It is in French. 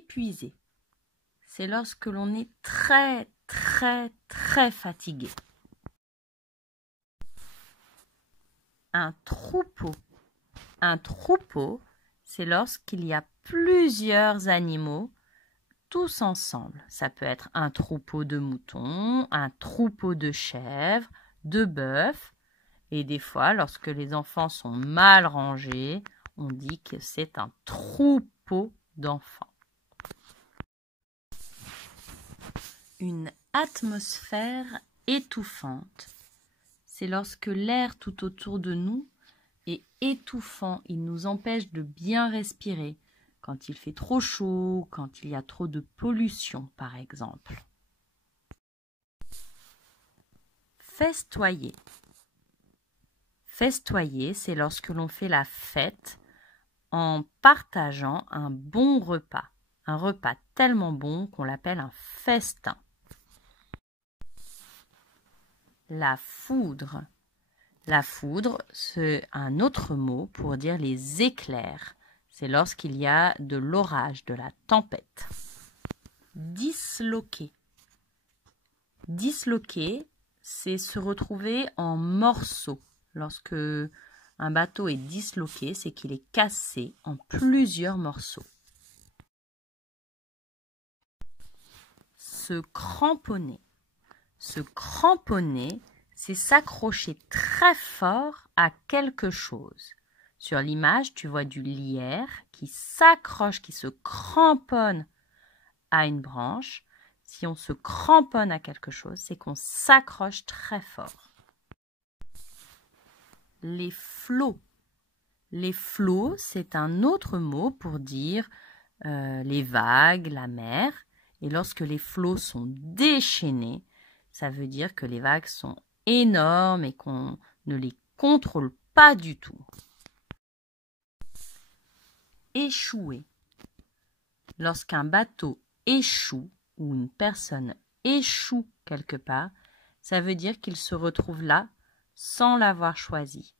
épuisé. C'est lorsque l'on est très, très, très fatigué. Un troupeau. Un troupeau, c'est lorsqu'il y a plusieurs animaux tous ensemble. Ça peut être un troupeau de moutons, un troupeau de chèvres, de bœufs. Et des fois, lorsque les enfants sont mal rangés, on dit que c'est un troupeau d'enfants. Une atmosphère étouffante, c'est lorsque l'air tout autour de nous est étouffant. Il nous empêche de bien respirer. Quand il fait trop chaud, quand il y a trop de pollution, par exemple. Festoyer. Festoyer, c'est lorsque l'on fait la fête en partageant un bon repas. Un repas tellement bon qu'on l'appelle un festin. La foudre. La foudre, c'est un autre mot pour dire les éclairs. C'est lorsqu'il y a de l'orage, de la tempête. Disloquer. Disloquer, c'est se retrouver en morceaux. Lorsque un bateau est disloqué, c'est qu'il est cassé en plusieurs morceaux. Se cramponner. Se cramponner, c'est s'accrocher très fort à quelque chose. Sur l'image, tu vois du lierre qui s'accroche, qui se cramponne à une branche. Si on se cramponne à quelque chose, c'est qu'on s'accroche très fort. Les flots. Les flots, c'est un autre mot pour dire les vagues, la mer. Et lorsque les flots sont déchaînés, ça veut dire que les vagues sont énormes et qu'on ne les contrôle pas du tout. Échouer. Lorsqu'un bateau échoue ou une personne échoue quelque part, ça veut dire qu'il se retrouve là sans l'avoir choisi.